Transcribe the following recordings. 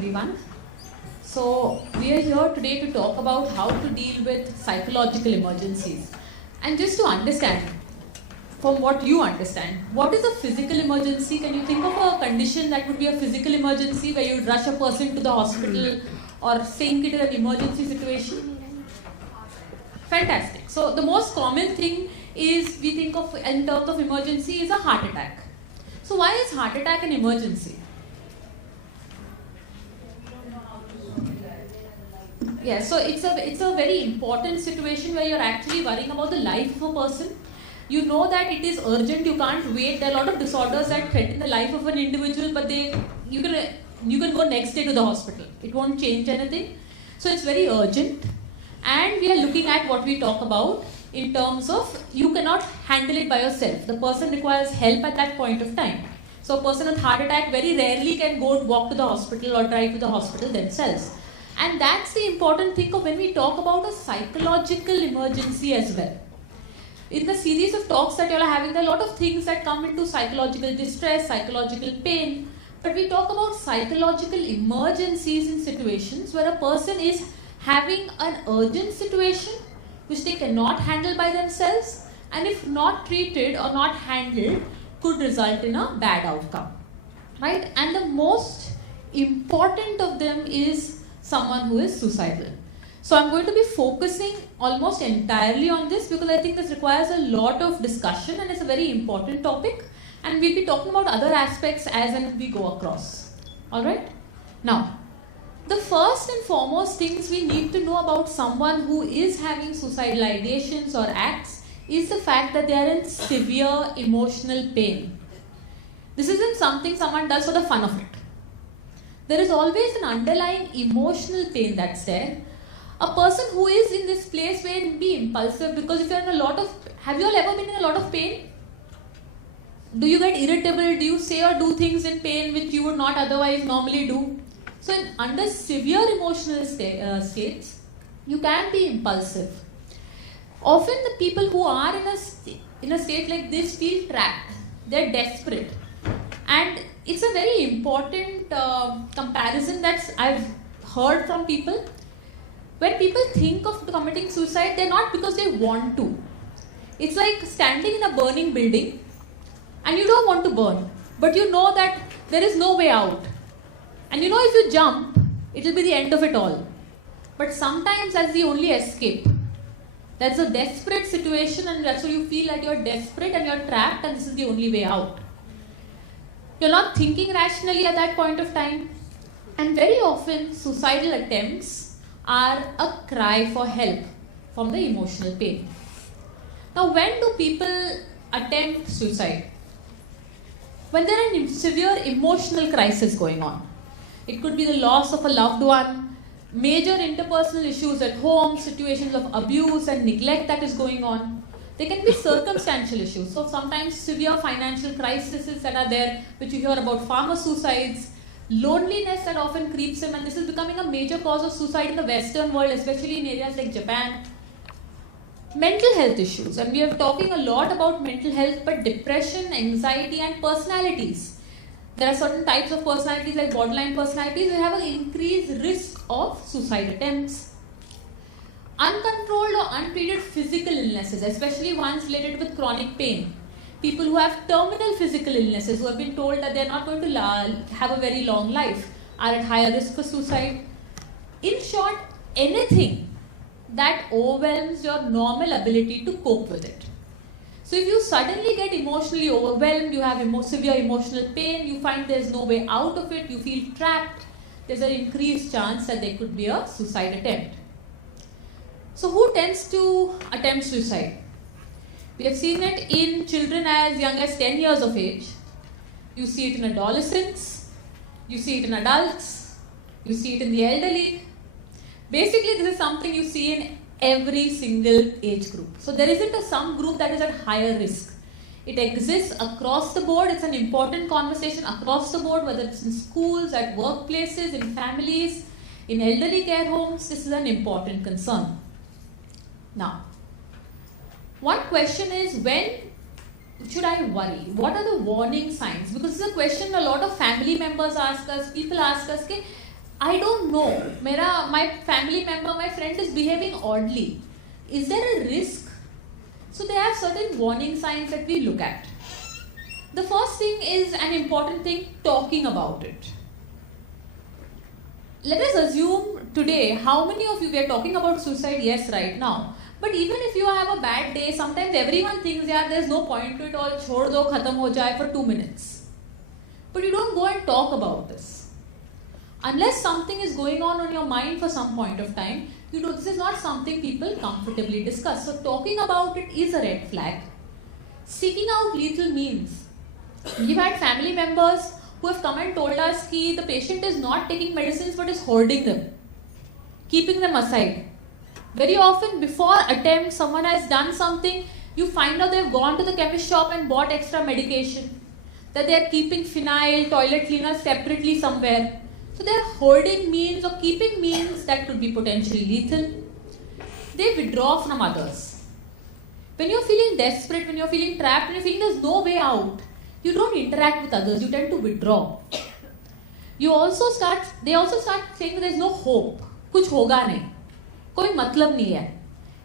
everyone. So we are here today to talk about how to deal with psychological emergencies. And just to understand, from what you understand, what is a physical emergency? Can you think of a condition that would be a physical emergency where you would rush a person to the hospital or think it is an emergency situation? Fantastic. So the most common thing is we think of in terms of emergency is a heart attack. So why is heart attack an emergency? Yeah, so it's a very important situation where you're actually worrying about the life of a person. You know that it is urgent, you can't wait. There are a lot of disorders that threaten the life of an individual, but you can go next day to the hospital. It won't change anything. So it's very urgent. And we are looking at what we talk about in terms of you cannot handle it by yourself. The person requires help at that point of time. So a person with heart attack very rarely can go walk to the hospital or drive to the hospital themselves. And that's the important thing of when we talk about a psychological emergency as well. In the series of talks that you all are having, there are a lot of things that come into psychological distress, psychological pain. But we talk about psychological emergencies in situations where a person is having an urgent situation which they cannot handle by themselves, and if not treated or not handled could result in a bad outcome, right? And the most important of them is someone who is suicidal. So I'm going to be focusing almost entirely on this because I think this requires a lot of discussion and it's a very important topic, and we'll be talking about other aspects as and we go across. Alright? Now, the first and foremost things we need to know about someone who is having suicidal ideations or acts is the fact that they are in severe emotional pain. This isn't something someone does for the fun of it. There is always an underlying emotional pain that's there. A person who is in this place may be impulsive because if you're in a lot of... Have you all ever been in a lot of pain? Do you get irritable? Do you say or do things in pain which you would not otherwise normally do? So under severe emotional states, you can be impulsive. Often the people who are in a state like this feel trapped. They're desperate. And it's a very important comparison that I've heard from people. When people think of committing suicide, they're not because they want to. It's like standing in a burning building and you don't want to burn, but you know that there is no way out. And you know if you jump, it will be the end of it all. But sometimes that's the only escape. That's a desperate situation and that's why you feel that you're desperate and you're trapped and this is the only way out. You're not thinking rationally at that point of time. And very often, suicidal attempts are a cry for help from the emotional pain. Now, when do people attempt suicide? When there are severe emotional crisis going on. It could be the loss of a loved one, major interpersonal issues at home, situations of abuse and neglect that is going on. There can be circumstantial issues. So sometimes severe financial crises that are there, which you hear about farmer suicides, loneliness that often creeps in, and this is becoming a major cause of suicide in the Western world, especially in areas like Japan. Mental health issues, and we are talking a lot about mental health, but depression, anxiety and personalities. There are certain types of personalities like borderline personalities that have an increased risk of suicide attempts. Uncontrolled or untreated physical illnesses, especially ones related with chronic pain. People who have terminal physical illnesses, who have been told that they are not going to have a very long life, are at higher risk for suicide. In short, anything that overwhelms your normal ability to cope with it. So if you suddenly get emotionally overwhelmed, you have severe emotional pain, you find there's no way out of it, you feel trapped, there's an increased chance that there could be a suicide attempt. So who tends to attempt suicide? We have seen it in children as young as 10 years of age. You see it in adolescents, you see it in adults, you see it in the elderly. Basically, this is something you see in every single age group. So there isn't some group that is at higher risk. It exists across the board. It's an important conversation across the board, whether it's in schools, at workplaces, in families, in elderly care homes. This is an important concern. Now, one question is, when should I worry? What are the warning signs? Because this is a question a lot of family members ask us, people ask us, I don't know, my family member, my friend is behaving oddly. Is there a risk? So they have certain warning signs that we look at. The first thing is an important thing, talking about it. Let us assume today, how many of you, we are talking about suicide, yes, right now. But even if you have a bad day, sometimes everyone thinks, yeah, there's no point to it all, chhod do, khatam ho jaye for 2 minutes. But you don't go and talk about this. Unless something is going on your mind for some point of time, this is not something people comfortably discuss. So talking about it is a red flag. Seeking out lethal means. We've had family members who have come and told us that the patient is not taking medicines but is hoarding them, keeping them aside. Very often before attempt, someone has done something, you find out they've gone to the chemist shop and bought extra medication, that they're keeping phenyl, toilet cleaners separately somewhere. So they're hoarding means or keeping means that could be potentially lethal. They withdraw from others. When you're feeling desperate, when you're feeling trapped, when you're feeling there's no way out, you don't interact with others, you tend to withdraw. They also start saying that there's no hope. Kuch hoga nahi. Koi matlab nahi hai.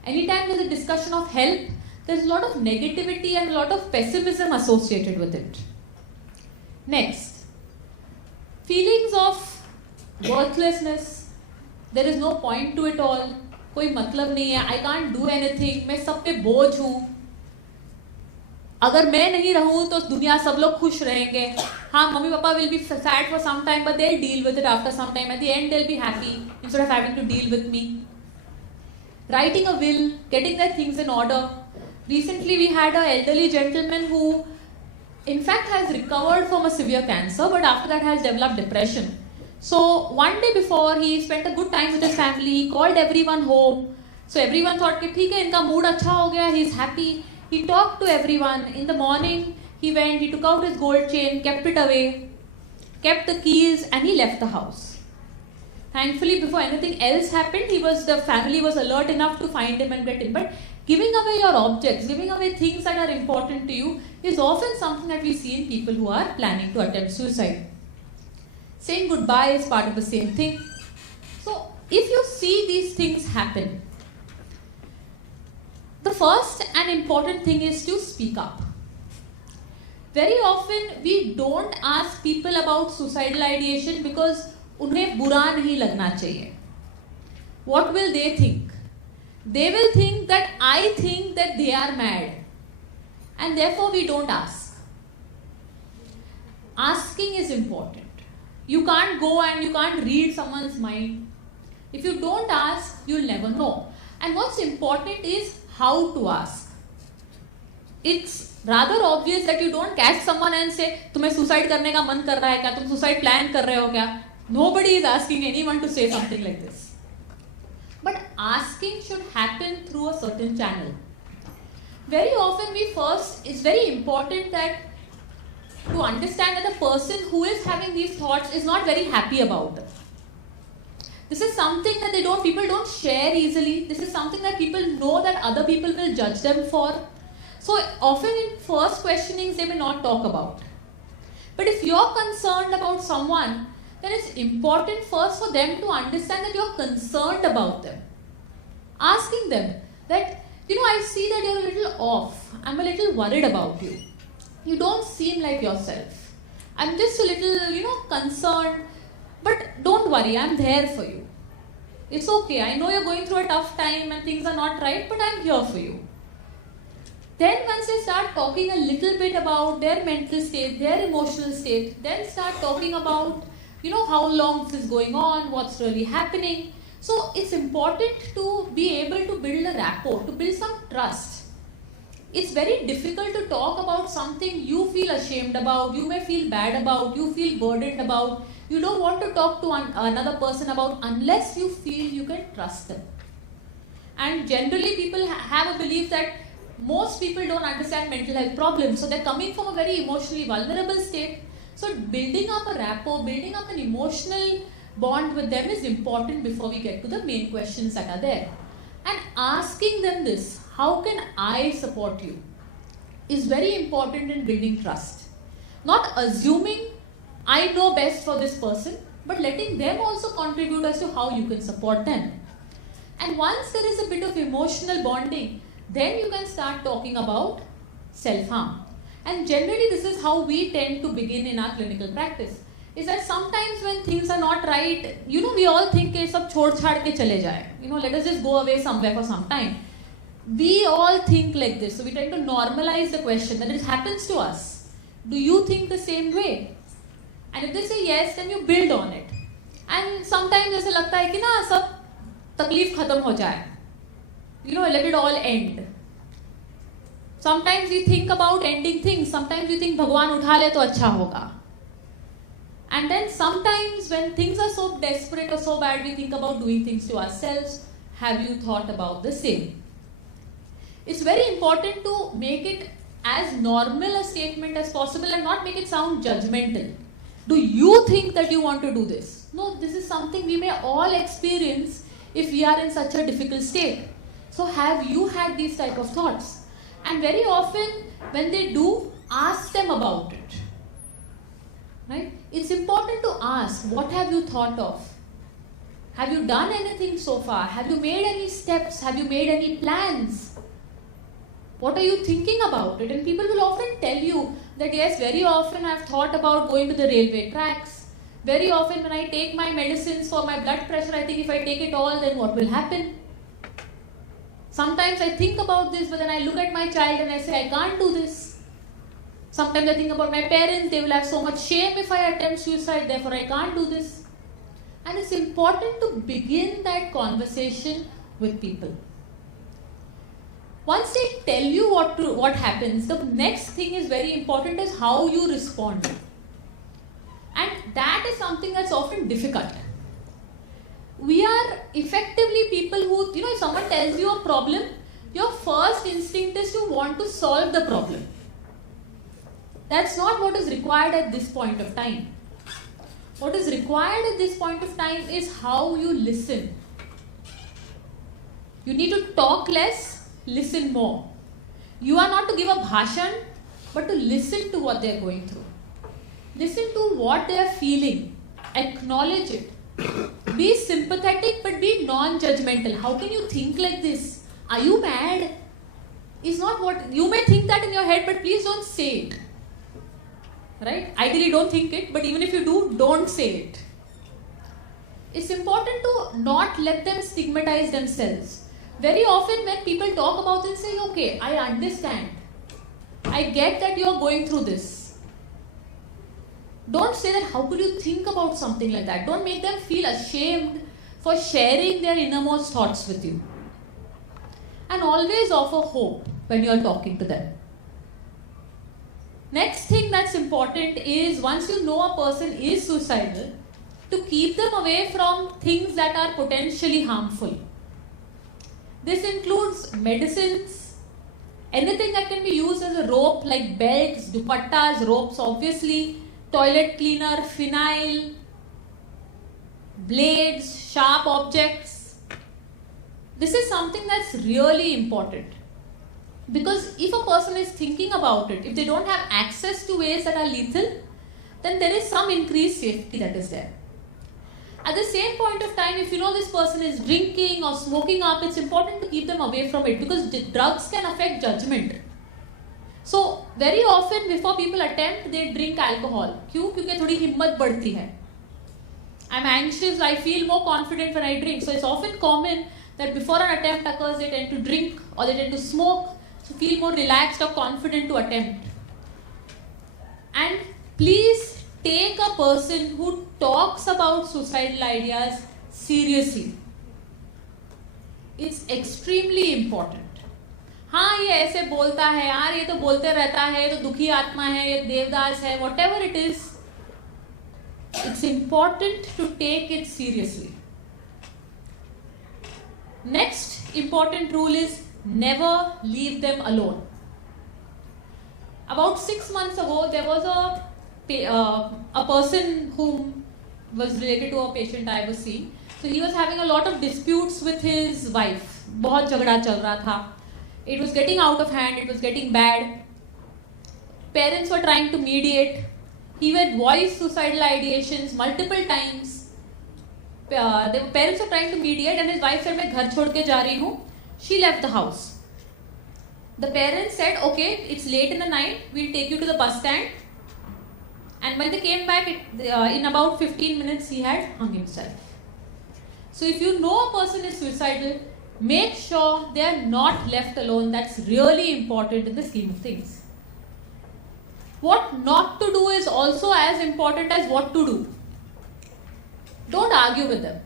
Anytime there's a discussion of help, there's a lot of negativity and a lot of pessimism associated with it. Next, feelings of worthlessness. There is no point to it all. Koi matlab nahi hai. I can't do anything. मैं सब पे बोझ हूँ. अगर मैं नहीं रहूँ तो दुनिया सब लोग खुश रहेंगे. हाँ, mummy papa will be sad for some time, but they'll deal with it after some time. At the end, they'll be happy instead of having to deal with me. Writing a will, getting their things in order. Recently, we had an elderly gentleman who, in fact, has recovered from a severe cancer, but after that has developed depression. So one day before, he spent a good time with his family. He called everyone home. So everyone thought कि ठीक है, इनका mood अच्छा हो गया. He's happy. He talked to everyone. In the morning, he took out his gold chain, kept it away, kept the keys, and he left the house. Thankfully, before anything else happened, the family was alert enough to find him and get him. But giving away your objects, giving away things that are important to you is often something that we see in people who are planning to attempt suicide. Saying goodbye is part of the same thing. So, if you see these things happen, the first and important thing is to speak up. Very often we don't ask people about suicidal ideation because उन्हें बुरा नहीं लगना चाहिए. What will they think? They will think that I think that they are mad, and therefore we don't ask. Asking is important. You can't go and you can't read someone's mind. If you don't ask, you'll never know. And what's important is how to ask. It's rather obvious that you don't catch someone and say, तुम्हें suicide करने का मन कर रहा है क्या? तुम suicide plan कर रहे हो क्या? Nobody is asking anyone to say something like this. But asking should happen through a certain channel. Very often it's very important that to understand that the person who is having these thoughts is not very happy about it. This is something that people don't share easily. This is something that people know that other people will judge them for. So often in first questionings, they may not talk about. But if you're concerned about someone, then it's important first for them to understand that you're concerned about them. Asking them that, I see that you're a little off. I'm a little worried about you. You don't seem like yourself. I'm just a little, concerned. But don't worry, I'm there for you. It's okay. I know you're going through a tough time and things are not right, but I'm here for you. Then once they start talking a little bit about their mental state, their emotional state, then start talking about, how long this is going on, what's really happening. So it's important to be able to build a rapport, to build some trust. It's very difficult to talk about something you feel ashamed about, you may feel bad about, you feel burdened about. You don't want to talk to another person about unless you feel you can trust them. And generally people have a belief that most people don't understand mental health problems. So they're coming from a very emotionally vulnerable state. So building up a rapport, building up an emotional bond with them is important before we get to the main questions that are there. And asking them this, how can I support you, is very important in building trust. Not assuming I know best for this person, but letting them also contribute as to how you can support them. And once there is a bit of emotional bonding, then you can start talking about self-harm. And generally this is how we tend to begin in our clinical practice. Is that sometimes when things are not right, we all think कि सब छोड़ छाड़ के चले जाए. Let us just go away somewhere for some time. We all think like this. So we tend to normalize the question that it happens to us. Do you think the same way? And if they say yes, then you build on it. And sometimes ऐसे लगता है कि ना सब तकलीफ खत्म हो जाए. Let it all end. Sometimes we think about ending things. Sometimes we think भगवान उठा ले तो अच्छा होगा. And then sometimes when things are so desperate or so bad, we think about doing things to ourselves. Have you thought about the same? It's very important to make it as normal a statement as possible and not make it sound judgmental. Do you think that you want to do this? No, this is something we may all experience if we are in such a difficult state. So have you had these type of thoughts? And very often when they do, ask them about it. Right? It's important to ask, what have you thought of? Have you done anything so far? Have you made any steps? Have you made any plans? What are you thinking about it? And people will often tell you that yes, very often I've thought about going to the railway tracks. Very often when I take my medicines for my blood pressure, I think if I take it all, then what will happen? Sometimes I think about this, but then I look at my child and I say, I can't do this. Sometimes I think about my parents, they will have so much shame if I attempt suicide, therefore I can't do this. And it's important to begin that conversation with people. Once they tell you what happens, the next thing is very important is how you respond. And that is something that's often difficult. We are effectively people who, if someone tells you a problem, your first instinct is to want to solve the problem. That's not what is required at this point of time. What is required at this point of time is how you listen. You need to talk less, listen more. You are not to give a bhashan, but to listen to what they are going through. Listen to what they are feeling. Acknowledge it. Be sympathetic, but be non-judgmental. How can you think like this? Are you mad? Is not what you may think that in your head, but please don't say it. Right? Ideally, don't think it, but even if you do, don't say it. It's important to not let them stigmatize themselves. Very often when people talk about it, say, okay, I understand. I get that you are going through this. Don't say that, how could you think about something like that? Don't make them feel ashamed for sharing their innermost thoughts with you. And always offer hope when you are talking to them. Next thing that's important is once you know a person is suicidal, to keep them away from things that are potentially harmful. This includes medicines, anything that can be used as a rope like belts, dupattas, ropes obviously, toilet cleaner, phenyl, blades, sharp objects. This is something that's really important. Because if a person is thinking about it, if they don't have access to ways that are lethal, then there is some increased safety that is there. At the same point of time, if you know this person is drinking or smoking up, it's important to keep them away from it because drugs can affect judgment. So, very often before people attempt, they drink alcohol. क्यों? क्योंकि थोड़ी हिम्मत बढ़ती है. I'm anxious, I feel more confident when I drink. So, it's often common that before an attempt occurs, they tend to drink or they tend to smoke to feel more relaxed or confident to attempt. And please take a person who talks about suicidal ideas seriously. It's extremely important. हाँ ये ऐसे बोलता है यार ये तो बोलते रहता है ये तो दुखी आत्मा है ये देवदास है whatever it is, it's important to take it seriously. Next important rule is never leave them alone. About 6 months ago, there was a person who was related to a patient I was seeing. So he was having a lot of disputes with his wife. बहुत झगड़ा चल रहा था. It was getting out of hand. It was getting bad. Parents were trying to mediate. He had voiced suicidal ideations multiple times. The parents were trying to mediate and his wife said, मैं घर छोड़ के जा रही हूँ. She left the house. The parents said, okay, it's late in the night, we'll take you to the bus stand. And when they came back, in about 15 minutes, he had hung himself. So if you know a person is suicidal, make sure they are not left alone. That's really important in the scheme of things. What not to do is also as important as what to do. Don't argue with them.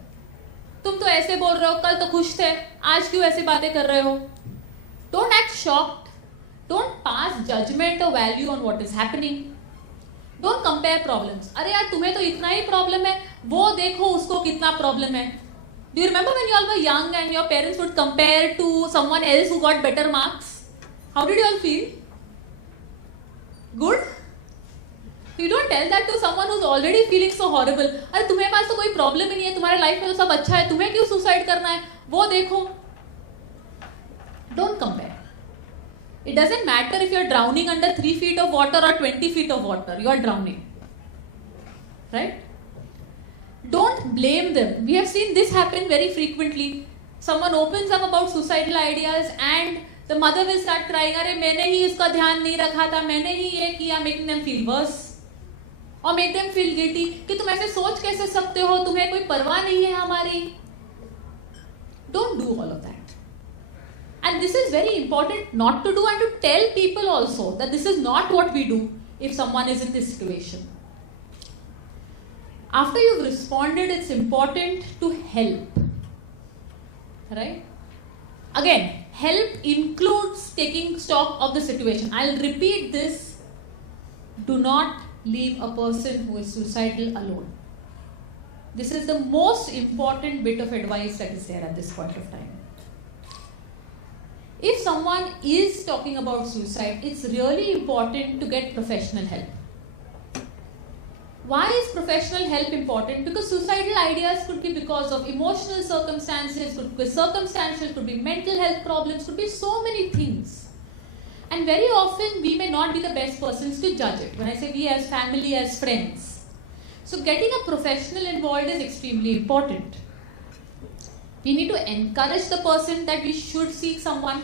तुम तो ऐसे बोल रहे हो, कल तो खुश थे, आज क्यों ऐसे बातें कर रहे हो? Don't act shocked. Don't pass judgment or value on what is happening. Don't compare problems. अरे यार तुम्हें तो इतना ही problem है, वो देखो उसको कितना problem है. Do you remember when you all were young and your parents would compare to someone else who got better marks? How did you all feel? Good? You don't tell that to someone who's already feeling so horrible. अरे तुम्हें पास तो कोई problem ही नहीं है, तुम्हारे life में तो सब अच्छा है, तुम्हें क्यों suicide करना है? वो देखो. Don't compare. It doesn't matter if you're drowning under 3 feet of water or 20 feet of water. You are drowning. Right? Don't blame them. We have seen this happen very frequently. Someone opens up about suicidal ideas and the mother will start crying, अरे मैंने ही इसका ध्यान नहीं रखा था, मैंने ही ये किया, making them feel worse. Or make them feel guilty कि तुम ऐसे सोच कैसे सकते हो, तुम्हें कोई परवाह नहीं है हमारी. Don't do all of that. And this is very important not to do and to tell people also that this is not what we do if someone is in this situation. After you've responded, it's important to help. Right? Again, help includes taking stock of the situation. I'll repeat this. Do not leave a person who is suicidal alone. This is the most important bit of advice that is there at this point of time. If someone is talking about suicide, it's really important to get professional help. Why is professional help important? Because suicidal ideas could be because of emotional circumstances, could be circumstantial, could be mental health problems, could be so many things. And very often we may not be the best persons to judge it. When I say we as family, as friends. So getting a professional involved is extremely important. We need to encourage the person that we should seek someone.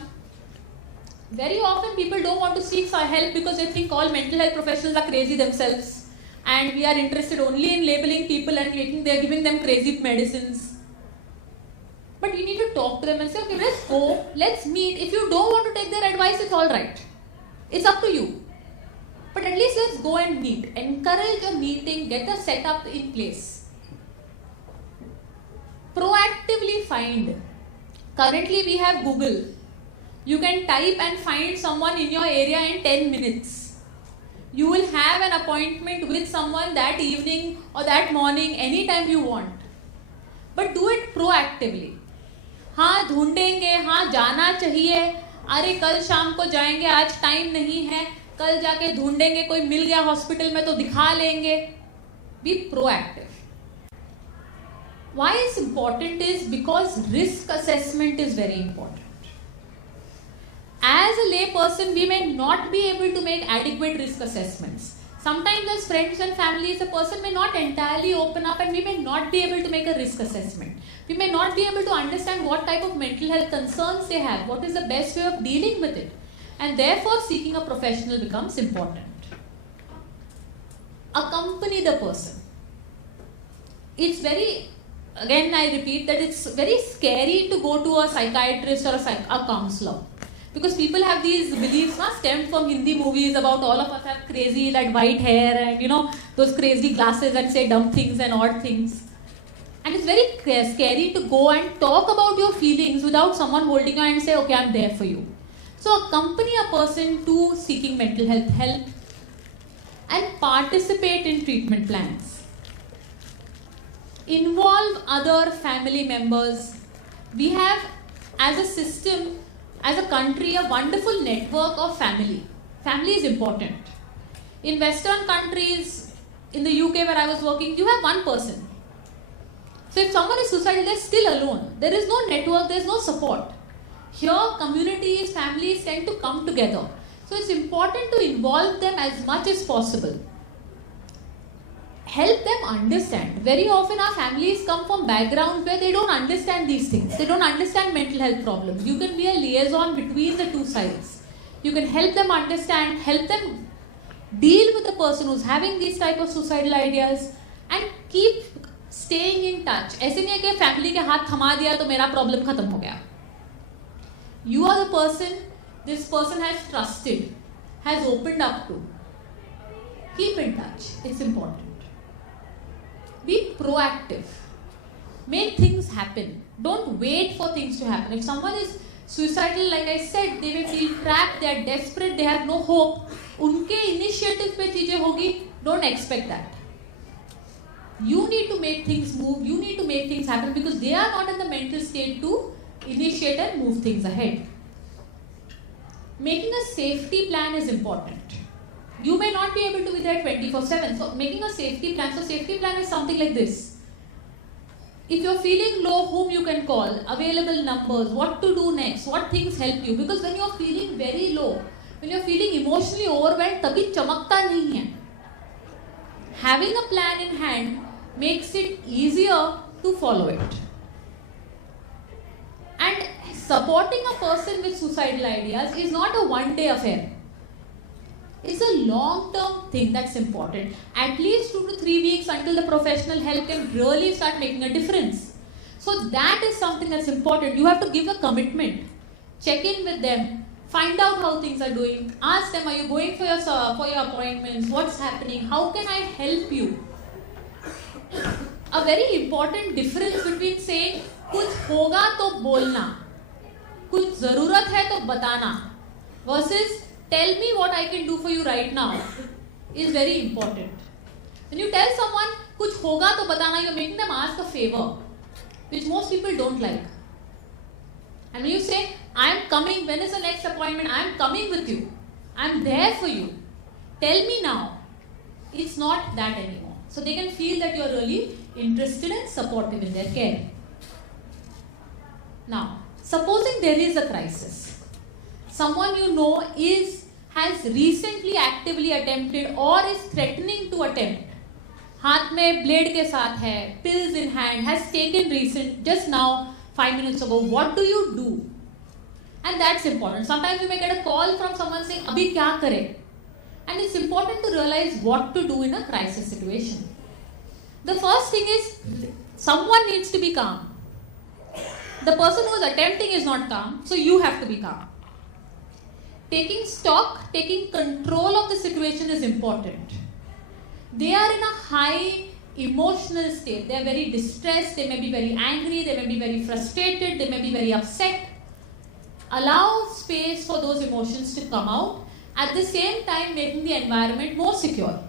Very often people don't want to seek help because they think all mental health professionals are crazy themselves. And we are interested only in labeling people and they are giving them crazy medicines. But you need to talk to them and say, okay, let's go, let's meet. If you don't want to take their advice, it's alright. It's up to you. But at least let's go and meet. Encourage a meeting, get a setup in place. Proactively find. Currently we have Google. You can type and find someone in your area in 10 minutes. You will have an appointment with someone that evening or that morning, anytime you want. But do it proactively. हाँ ढूंढेंगे, हाँ जाना चाहिए, अरे कल शाम को जाएंगे, आज टाइम नहीं है, कल जाके ढूंढेंगे, कोई मिल गया हॉस्पिटल में तो दिखा लेंगे. Be proactive. Why it's important is because risk assessment is very important. As a lay person, we may not be able to make adequate risk assessments. Sometimes as friends and families, a person may not entirely open up and we may not be able to make a risk assessment. We may not be able to understand what type of mental health concerns they have, what is the best way of dealing with it. And therefore, seeking a professional becomes important. Accompany the person. It's very, again I repeat that it's very scary to go to a psychiatrist or a counselor. Because people have these beliefs stemmed from Hindi movies about all of us have crazy that white hair and those crazy glasses and say dumb things and odd things. And it's very scary to go and talk about your feelings without someone holding you and say, okay, I'm there for you. So accompany a person to seeking mental health help and participate in treatment plans. Involve other family members. We have, as a system, as a country, a wonderful network of family. Family is important. In Western countries, in the UK where I was working, you have one person. So if someone is suicidal, they're still alone. There is no network, there is no support. Here, communities, families tend to come together. So it's important to involve them as much as possible. help them understand. Very often our families come from backgrounds where they don't understand these things. They don't understand mental health problems. You can be a liaison between the two sides. You can help them understand, help them deal with the person who's having these type of suicidal ideas and keep staying in touch. ऐसे नहीं है कि family के हाथ थमा दिया तो मेरा problem खत्म हो गया. You are the person this person has trusted, has opened up to. Keep in touch. It's important. Be proactive. Make things happen. Don't wait for things to happen. If someone is suicidal, like I said, they may feel trapped, they are desperate, they have no hope. उनके initiative पे चीजें होगी. Don't expect that. You need to make things move. You need to make things happen because they are not in the mental state to initiate and move things ahead. Making a safety plan is important. You may not be able to be there 24/7. So making a safety plan. So safety plan is something like this. If you're feeling low, whom you can call, available numbers, what to do next, what things help you. Because when you're feeling very low, when you're feeling emotionally overwhelmed, तभी चमकता नहीं है. Having a plan in hand makes it easier to follow it. And supporting a person with suicidal ideas is not a one-day affair. It's a long-term thing that's important. At least 2 to 3 weeks until the professional help can really start making a difference. So that is something that's important. You have to give a commitment. Check in with them. Find out how things are doing. Ask them, are you going for your appointments? What's happening? How can I help you? A very important difference between saying कुछ होगा तो बोलना, कुछ जरूरत है तो बताना, versus tell me what I can do for you right now is very important. When you tell someone कुछ होगा तो बताना, you're making them ask a favor, which most people don't like. And when you say, I am coming, when is the next appointment? I am coming with you. I am there for you. Tell me now. It's not that anymore. So they can feel that you are really interested and supportive in their care. Now, supposing there is a crisis. Someone you know has recently actively attempted or is threatening to attempt. हाथ में blade के साथ है, pills in hand, has taken just now 5 minutes ago. What do you do? And that's important. Sometimes you may get a call from someone saying, "अभी क्या करें?" And it's important to realize what to do in a crisis situation. The first thing is someone needs to be calm. The person who is attempting is not calm, so you have to be calm. Taking stock, taking control of the situation is important. They are in a high emotional state. They are very distressed, they may be very angry, they may be very frustrated, they may be very upset. Allow space for those emotions to come out, at the same time making the environment more secure.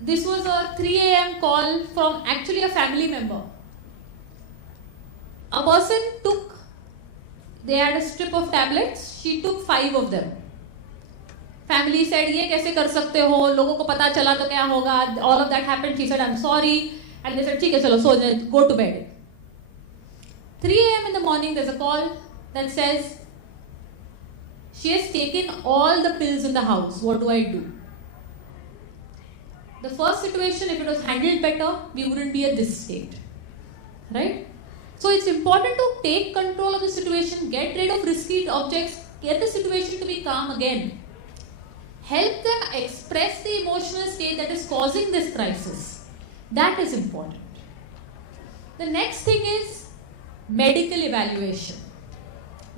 This was a 3 a.m. call from actually a family member. A person they had a strip of tablets, she took 5 of them. Family said, ये कैसे कर सकते हो, लोगों को पता चला तो क्या होगा. All of that happened. She said, I'm sorry. And they said, ठीक है चलो, so go to bed. 3 a.m. in the morning, there's a call that says, she has taken all the pills in the house. What do I do? The first situation, if it was handled better, we wouldn't be at this state. Right? So it's important to take control of the situation, get rid of risky objects, get the situation to be calm again. Help them express the emotional state that is causing this crisis. That is important. The next thing is medical evaluation.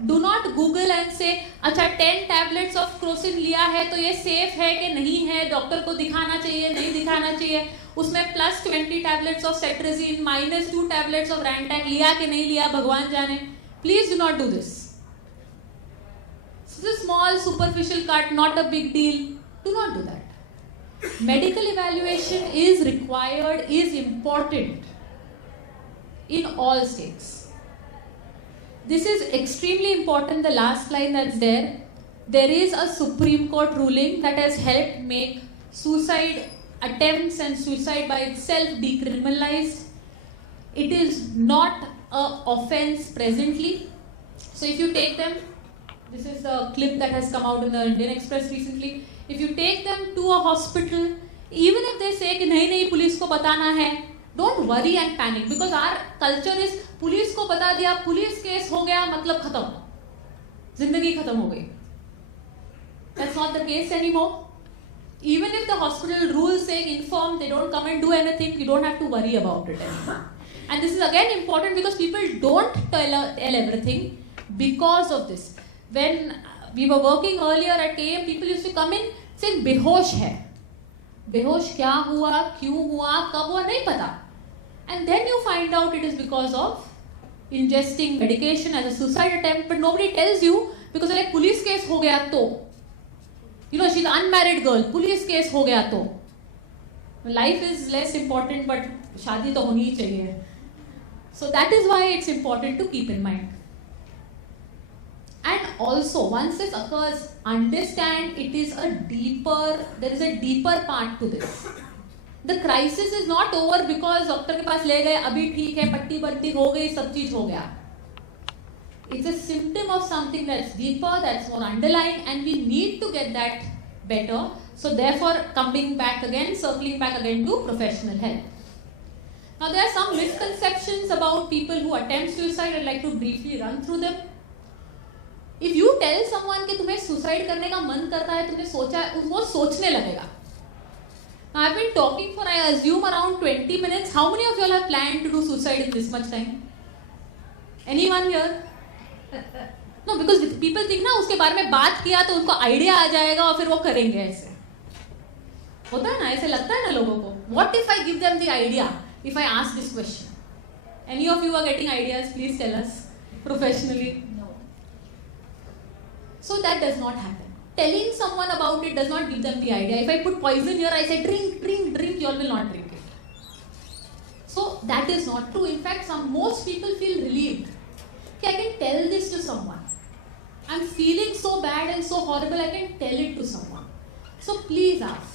Do not Google and say, अच्छा 10 tablets of crocin लिया है तो ये safe है कि नहीं है, doctor को दिखाना चाहिए, नहीं दिखाना चाहिए, उसमें plus 20 tablets of cetirizine, minus 2 tablets of Rantac लिया कि नहीं लिया, भगवान जाने. Please do not do this. It's a small superficial cut, not a big deal. Do not do that. Medical evaluation is required, is important in all states. This is extremely important, the last line that's there. There is a Supreme Court ruling that has helped make suicide attempts and suicide by itself decriminalized. It is not an offense presently. So if you take them, this is the clip that has come out in the Indian Express recently. If you take them to a hospital, Even if they say कि नहीं police को बताना है, don't worry and panic, because our culture is police को बता दिया, police case हो गया, मतलब खत्म, जिंदगी खत्म हो गई. That's not the case anymore. Even if the hospital rules saying inform, they don't come and do anything, you don't have to worry about it anymore. And this is again important because people don't tell everything because of this. When we were working earlier at KM, people used to come in saying बेहोश है, बेहोश क्या हुआ, क्यों हुआ, कब हुआ, नहीं पता. And then you find out it is because of ingesting medication as a suicide attempt, but nobody tells you because like police case हो गया तो, you know, she's an unmarried girl, police case हो गया तो. Life is less important, but शादी तो होनी ही चाहिए. So that is why it's important to keep in mind. And also, once this occurs, understand it is there is a deeper part to this. The crisis is not over because doctor के पास ले गए, अभी ठीक है, पट्टी बट्टी हो गई, सब चीज हो गया. It's a symptom of something that's deeper, that's more underlying, and we need to get that better. So therefore, circling back again to professional help. Now there are some misconceptions about people who attempt suicide. I'd like to briefly run through them. If you tell someone कि तुम्हें suicide करने का मन करता है, तुमने सोचा है, वो सोचने लगेगा. Now I've been talking for, I assume, around 20 minutes. How many of you all have planned to do suicide in this much time? Anyone here? No, because people think ना उसके बारे में बात किया तो उनको आइडिया आ जाएगा और फिर वो करेंगे. ऐसे होता है ना, ऐसे लगता है ना लोगों को. What if I give them the idea? If I ask this question, any of you are getting ideas? Please tell us professionally. No. So that does not happen. Telling someone about it does not give them the idea. If I put poison here, I say drink, drink, drink. You all will not drink it. So that is not true. In fact, most people feel relieved. I can tell this to someone. I'm feeling so bad and so horrible, I can tell it to someone. So please ask.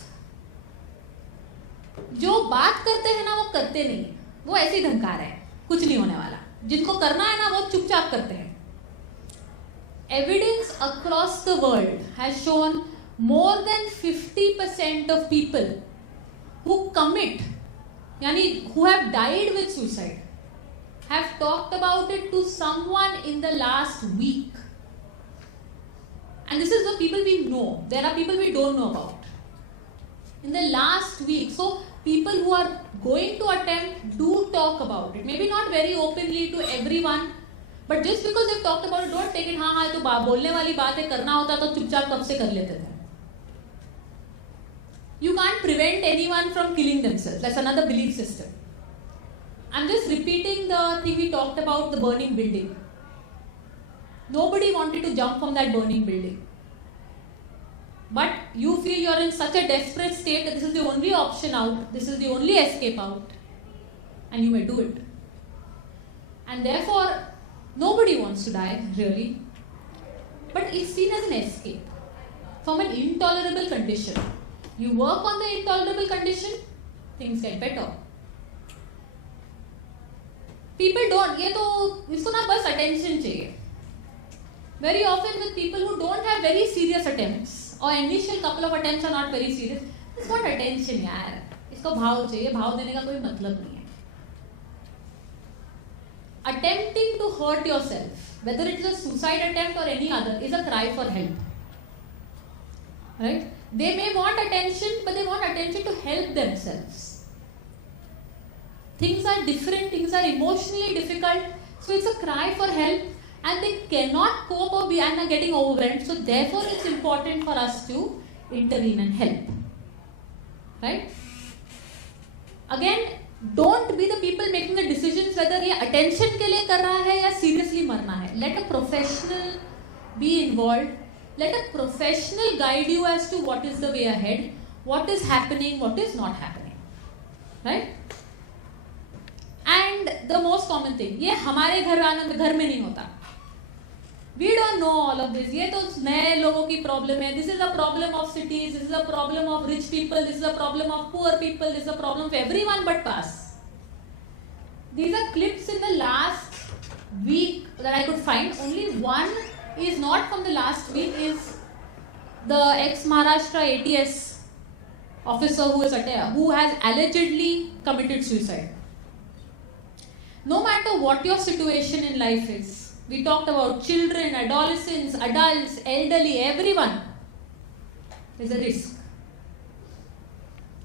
जो बात करते हैं ना वो करते नहीं, वो ऐसे ही धमकार है, कुछ नहीं होने वाला. जिनको करना है ना वो चुपचाप करते हैं. Evidence across the world has shown more than 50% of people who commit, यानी who have died with suicide, have talked about it to someone in the last week. And this is the people we know. There are people we don't know about. In the last week. So people who are going to attempt do talk about it. Maybe not very openly to everyone, but just because they've talked about it, don't take it, हाँ ये तो बोलने वाली बात है, करना होता तो चुपचाप कब से कर लेते थे. You can't prevent anyone from killing themselves. That's another belief system. I'm just repeating the thing we talked about, the burning building. Nobody wanted to jump from that burning building. But you feel you're in such a desperate state that this is the only option out, this is the only escape out, and you may do it. And therefore, nobody wants to die, really. But it's seen as an escape from an intolerable condition. You work on the intolerable condition, things get better. People don't, ये तो इसको ना बस attention चाहिए. Very often with people who don't have very serious attempts or initial couple of attempts are not very serious, it's what attention यार. इसको भाव चाहिए, भाव देने का कोई मतलब नहीं है. Attempting to hurt yourself, whether it is a suicide attempt or any other, is a cry for help. Right? They may want attention, but they want attention to help themselves. Things are different, things are emotionally difficult, so it's a cry for help, and they cannot cope or be and are getting overwhelmed. So therefore, it's important for us to intervene and help. Right? Again, don't be the people making the decisions whether ये attention के लिए कर रहा है या seriously मरना है. Let a professional be involved. Let a professional guide you as to what is the way ahead, what is happening, what is not happening. Right? And the most common thing, ये हमारे घर में नहीं होता. We don't know all of this. ये तो नए लोगों की problem है. This is a problem of cities. This is a problem of rich people. This is a problem of poor people. This is a problem of everyone but us. These are clips in the last week that I could find. Only one is not from the last week. Is the ex-Maharashtra ATS officer who has allegedly committed suicide. No matter what your situation in life is, we talked about children, adolescents, adults, elderly, everyone. There's a risk.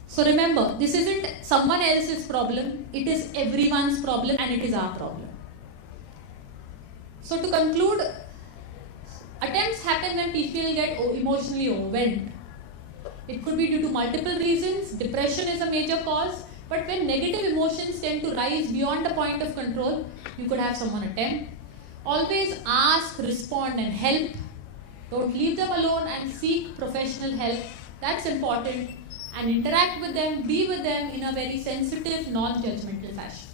So remember, this isn't someone else's problem, it is everyone's problem and it is our problem. So to conclude, attempts happen when people get emotionally overwhelmed. It could be due to multiple reasons. Depression is a major cause. But when negative emotions tend to rise beyond the point of control, you could have someone attempt. Always ask, respond and help. Don't leave them alone and seek professional help. That's important. And interact with them, be with them in a very sensitive, non-judgmental fashion.